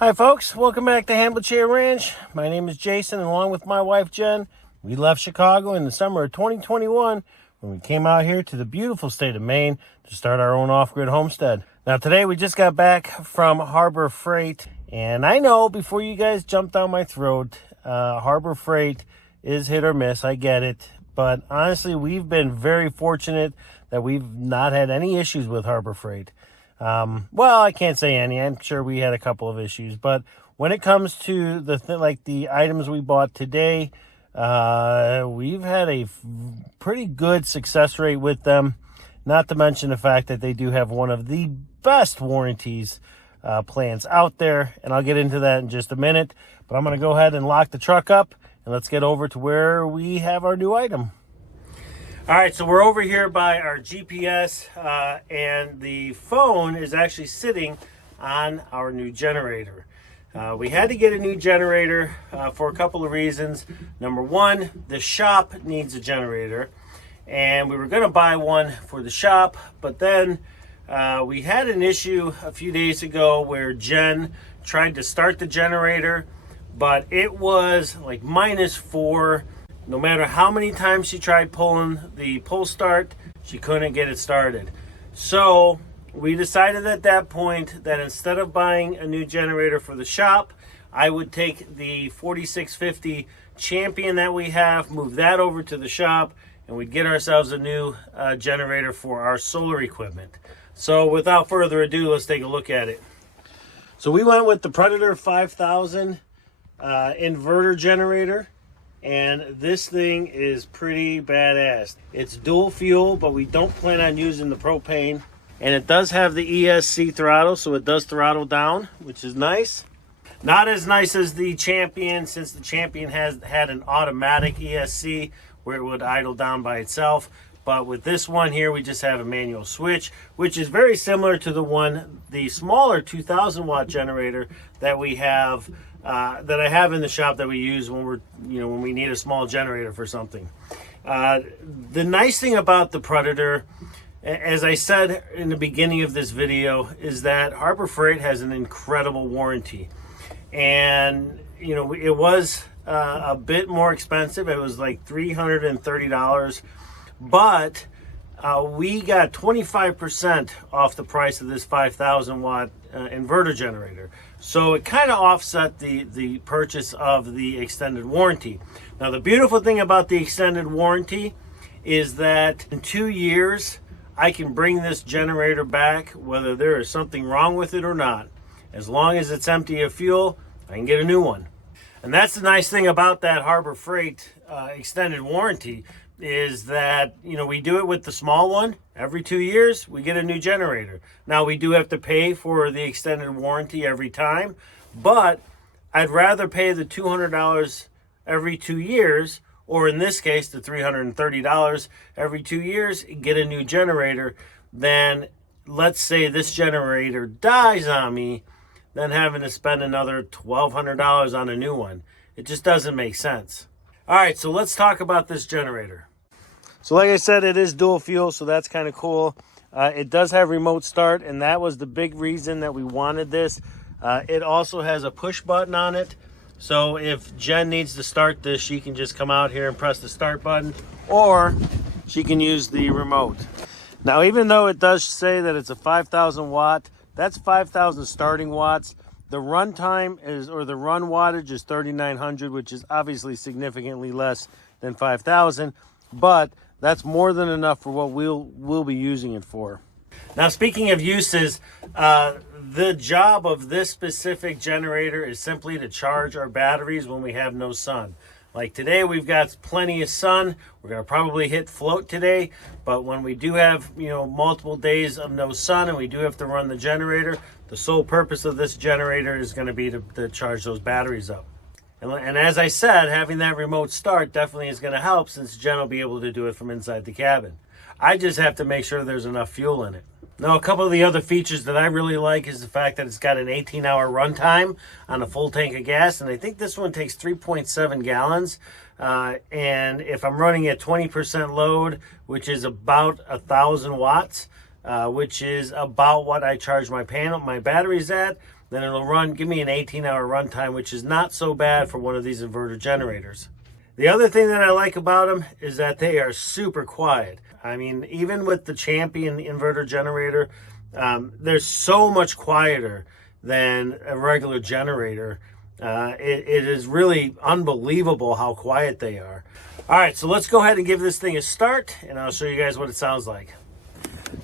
Hi folks, welcome back to Hanbleceya Ranch. My name is Jason, and along with my wife Jen, we left Chicago in the summer of 2021 when we came out here to the beautiful state of Maine to start our own off-grid homestead. Now today we just got back from Harbor Freight, and I know before you guys jump down my throat, Harbor Freight is hit or miss, I get it, but honestly we've been very fortunate that we've not had any issues with Harbor Freight. Well, I can't say any. I'm sure we had a couple of issues, but when it comes to the items we bought today, we've had a pretty good success rate with them. Not to mention the fact that they do have one of the best warranties plans out there, and I'll get into that in just a minute. But I'm going to go ahead and lock the truck up, and let's get over to where we have our new item. All right, so we're over here by our GPS, and the phone is actually sitting on our new generator. We had to get a new generator for a couple of reasons. Number one, the shop needs a generator, and we were going to buy one for the shop, but then we had an issue a few days ago where Jen tried to start the generator, but it was like -4. No matter how many times she tried pulling the pull start, she couldn't get it started. So we decided at that point that instead of buying a new generator for the shop, I would take the 4650 Champion that we have, move that over to the shop, and we'd get ourselves a new generator for our solar equipment. So without further ado, let's take a look at it. So we went with the Predator 5000 inverter generator. And this thing is pretty badass. It's dual fuel, but we don't plan on using the propane. And it does have the ESC throttle, so it does throttle down, which is nice. Not as nice as the Champion, since the Champion had an automatic ESC where it would idle down by itself. But with this one here, we just have a manual switch, which is very similar to the smaller 2000 watt generator that we have. That I have in the shop that we use when when we need a small generator for something. The nice thing about the Predator, as I said in the beginning of this video, is that Harbor Freight has an incredible warranty. And it was a bit more expensive. It was like $330, but we got 25% off the price of this 5,000 watt inverter generator. So it kind of offset the purchase of the extended warranty. Now the beautiful thing about the extended warranty is that in 2 years, I can bring this generator back whether there is something wrong with it or not. As long as it's empty of fuel, I can get a new one. And that's the nice thing about that Harbor Freight extended warranty, is that we do it with the small one. Every 2 years we get a new generator. Now we do have to pay for the extended warranty every time, but I'd rather pay the $200 every 2 years, or in this case the $330 every 2 years, get a new generator, than, let's say this generator dies on me, then having to spend another $1,200 on a new one. It just doesn't make sense. All right, so let's talk about this generator. So like I said, it is dual fuel, so that's kind of cool. It does have remote start, and that was the big reason that we wanted this. It also has a push button on it. So if Jen needs to start this, she can just come out here and press the start button, or she can use the remote. Now, even though it does say that it's a 5,000 watt, that's 5,000 starting watts. The run time the run wattage is 3,900, which is obviously significantly less than 5,000, but that's more than enough for what we'll be using it for. Now, speaking of uses, the job of this specific generator is simply to charge our batteries when we have no sun. Like today, we've got plenty of sun. We're going to probably hit float today, but when we do have, multiple days of no sun and we do have to run the generator, the sole purpose of this generator is going to be to charge those batteries up. And as I said, having that remote start definitely is going to help, since Jen will be able to do it from inside the cabin. I just have to make sure there's enough fuel in it. Now, a couple of the other features that I really like is the fact that it's got an 18-hour runtime on a full tank of gas, and I think this one takes 3.7 gallons. And if I'm running at 20% load, which is about 1,000 watts, which is about what I charge my batteries at, then it'll give me an 18-hour runtime, which is not so bad for one of these inverter generators. The other thing that I like about them is that they are super quiet. I mean, even with the Champion inverter generator, they're so much quieter than a regular generator. It is really unbelievable how quiet they are. All right, so let's go ahead and give this thing a start, and I'll show you guys what it sounds like.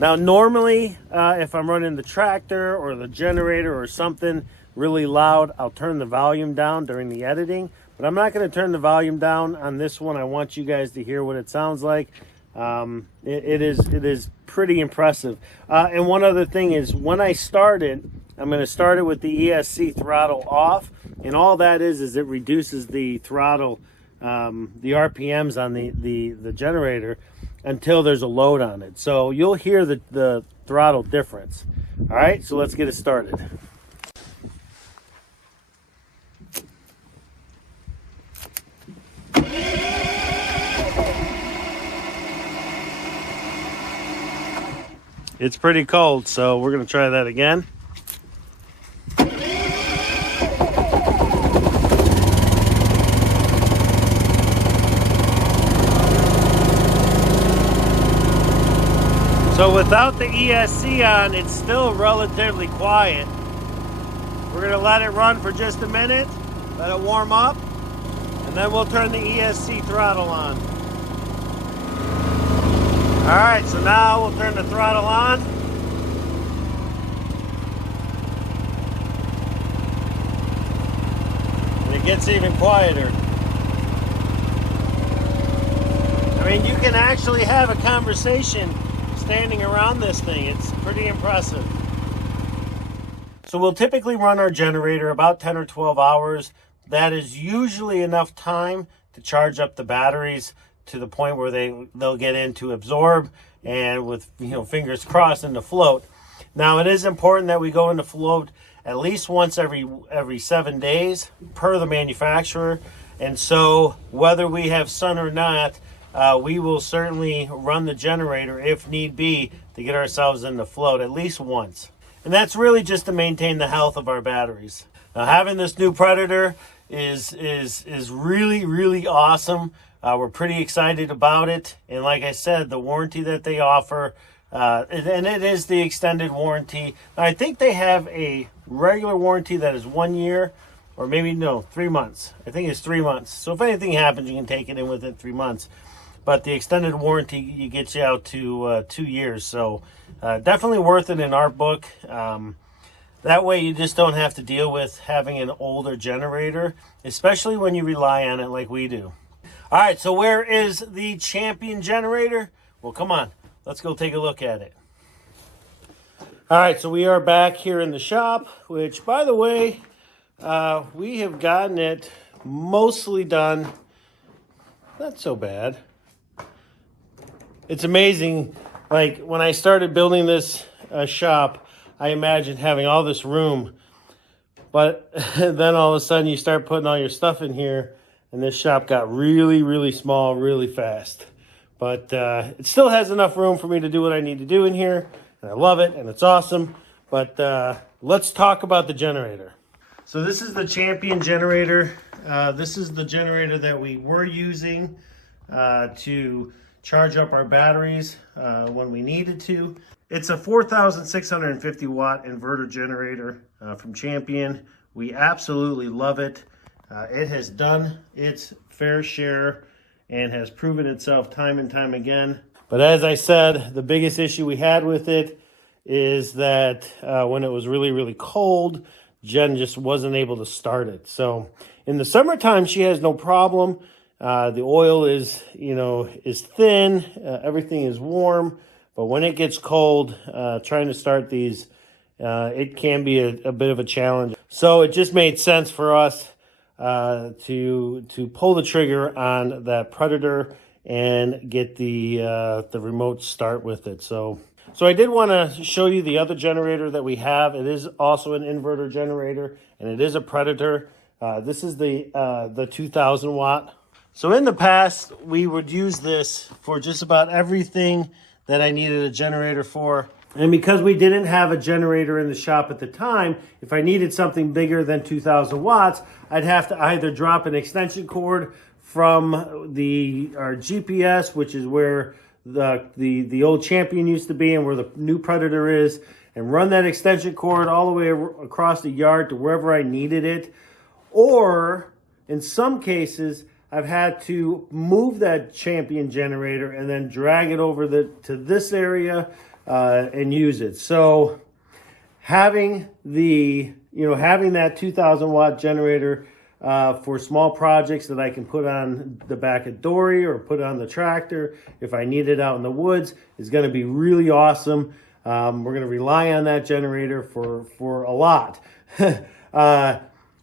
Now, normally, if I'm running the tractor or the generator or something really loud, I'll turn the volume down during the editing. But I'm not going to turn the volume down on this one. I want you guys to hear what it sounds like. It is pretty impressive. And one other thing is, when I start it, I'm going to start it with the ESC throttle off. And all that is it reduces the throttle, the RPMs on the generator until there's a load on it. So you'll hear the throttle difference. All right, so let's get it started. It's pretty cold, so we're going to try that again. So without the ESC on, it's still relatively quiet. We're going to let it run for just a minute, let it warm up, and then we'll turn the ESC throttle on. All right, so now we'll turn the throttle on. And it gets even quieter. I mean, you can actually have a conversation standing around this thing. It's pretty impressive. So we'll typically run our generator about 10 or 12 hours. That is usually enough time to charge up the batteries to the point where they'll get into absorb and, with fingers crossed, into float. Now, it is important that we go into float at least once every 7 days per the manufacturer. And so whether we have sun or not, we will certainly run the generator if need be to get ourselves into float at least once. And that's really just to maintain the health of our batteries. Now, having this new Predator is really, really awesome. We're pretty excited about it. And like I said, the warranty that they offer, and it is the extended warranty. Now, I think they have a regular warranty that is 1 year, or maybe, no, 3 months. I think it's 3 months. So if anything happens, you can take it in within 3 months. But the extended warranty, you get you out to 2 years. So definitely worth it in our book. That way you just don't have to deal with having an older generator, especially when you rely on it like we do. All right, so where is the Champion generator? Well, come on, let's go take a look at it. All right, so we are back here in the shop, which, by the way, we have gotten it mostly done. Not so bad. It's amazing. Like, when I started building this shop, I imagined having all this room. But then all of a sudden you start putting all your stuff in here, and this shop got really, really small really fast. But it still has enough room for me to do what I need to do in here. And I love it, and it's awesome. But let's talk about the generator. So this is the Champion generator. This is the generator that we were using to charge up our batteries when we needed to. It's a 4,650 watt inverter generator from Champion. We absolutely love it. It has done its fair share and has proven itself time and time again. But as I said, the biggest issue we had with it is that when it was really, really cold, Jen just wasn't able to start it. So in the summertime, she has no problem. The oil is thin. Everything is warm. But when it gets cold, trying to start these, it can be a bit of a challenge. So it just made sense for us to pull the trigger on that Predator and get the remote start with it. So I did want to show you the other generator that we have. It is also an inverter generator, and it is a Predator. This is the 2,000 watt. So in the past, we would use this for just about everything that I needed a generator for. And because we didn't have a generator in the shop at the time, if I needed something bigger than 2,000 watts, I'd have to either drop an extension cord from our GPS, which is where the old Champion used to be and where the new Predator is, and run that extension cord all the way across the yard to wherever I needed it. Or in some cases, I've had to move that Champion generator and then drag it over to this area and use it. So having that 2,000 watt generator for small projects that I can put on the back of Dory or put on the tractor if I need it out in the woods is going to be really awesome. We're going to rely on that generator for a lot.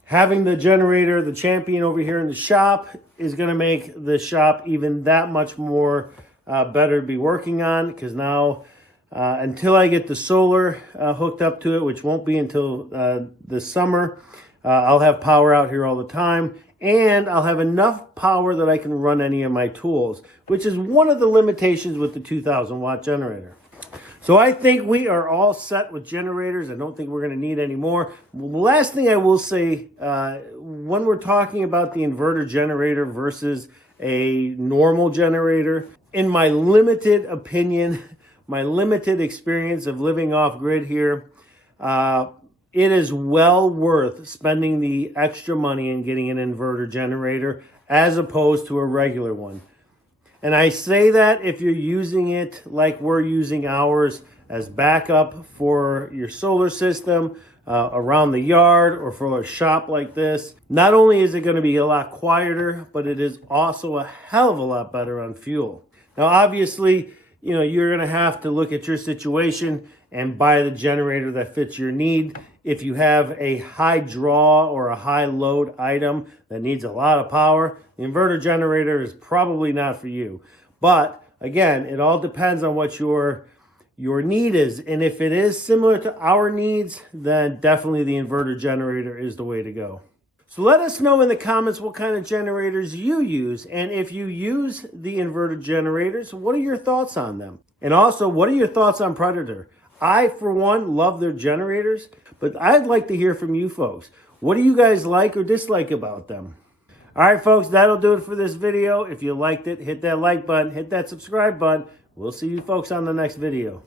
Having the generator, the Champion over here in the shop, is going to make the shop even that much more better to be working on, because now until I get the solar hooked up to it, which won't be until this summer, I'll have power out here all the time, and I'll have enough power that I can run any of my tools, which is one of the limitations with the 2,000 watt generator. So I think we are all set with generators. I don't think we're going to need any more. Last thing I will say, when we're talking about the inverter generator versus a normal generator, in my limited opinion, my limited experience of living off grid here, it is well worth spending the extra money and getting an inverter generator as opposed to a regular one. And I say that if you're using it like we're using ours as backup for your solar system around the yard or for a shop like this. Not only is it going to be a lot quieter, but it is also a hell of a lot better on fuel. Now, obviously, you're going to have to look at your situation and buy the generator that fits your need. If you have a high draw or a high load item that needs a lot of power, the inverter generator is probably not for you. But again, it all depends on what your need is. And if it is similar to our needs, then definitely the inverter generator is the way to go. So let us know in the comments what kind of generators you use. And if you use the inverter generators, what are your thoughts on them? And also, what are your thoughts on Predator? I, for one, love their generators, but I'd like to hear from you folks. What do you guys like or dislike about them? All right, folks, that'll do it for this video. If you liked it, hit that like button, hit that subscribe button. We'll see you folks on the next video.